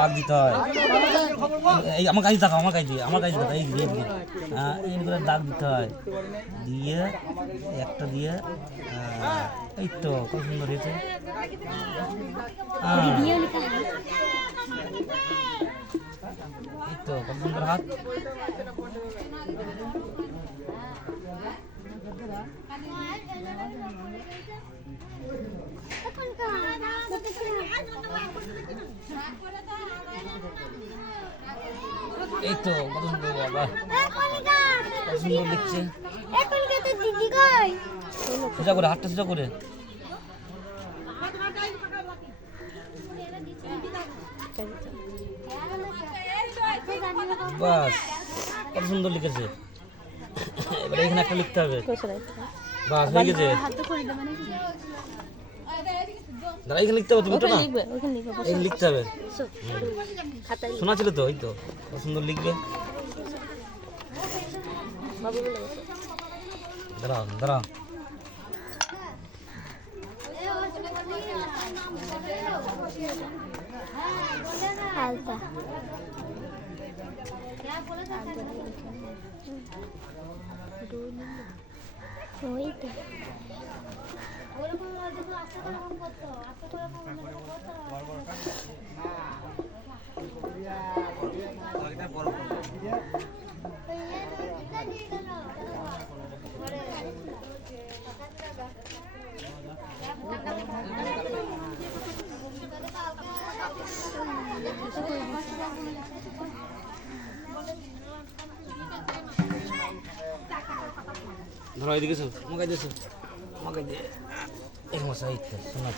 দাগ দিতে হয়। এই আমার কাছে দেখো, আমার কাছে দেখো, এই এইগুলো দাগ দিতে হয়, দিয়ে একটা দিয়ে এই তো কত সুন্দর হয়েছে। এই তো কত সুন্দর হাত। এই তো কত সুন্দর, বাবা কত সুন্দর লিখছে। সোজা করে হাতটা সোজা করে, বাস কত সুন্দর লিখেছে। এবার এখানে একটা লিখতে হবে, বাস হয়ে গেছে। দাঁড়া, এখানে লিখতে হবে, তুমি তো না এখানে লিখতে হবে। শোনা ছিল তো, এই তো কত সুন্দর লিখবে। দাঁড়াও দাঁড়াও, ধরো এদিকে আমাকে দিয়েছো, আমাকে দিয়ে এই মশাই শোনা।